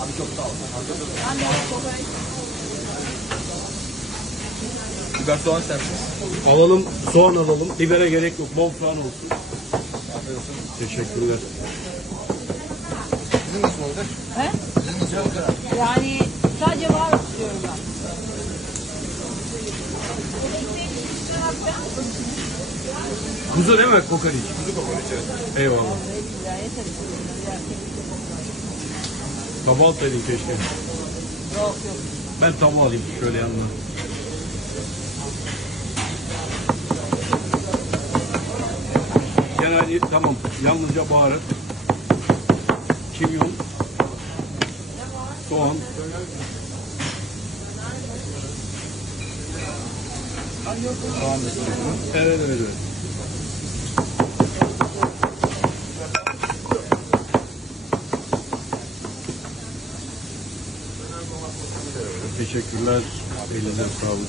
Abi çok sağ ol. Ben de. Biber soğan serpiniz. Alalım, soğan alalım. Bibere gerek yok. Bol soğan olsun. Teşekkürler. Sizin nasıl olacak? He? Sizin nasıl olacak? Yani sadece var istiyorum ben. Kuzu değil mi kokoreç? Kuzu kokoreç evet. Eyvallah. Tabağı alsaydın keşke. Yok yok. Ben tabağı alayım şöyle yanına. Genelde tamam. Yalnızca baharat. Kimyon. Soğan. Soğan da. Evet evet evet. Teşekkürler. Elinize sağlık.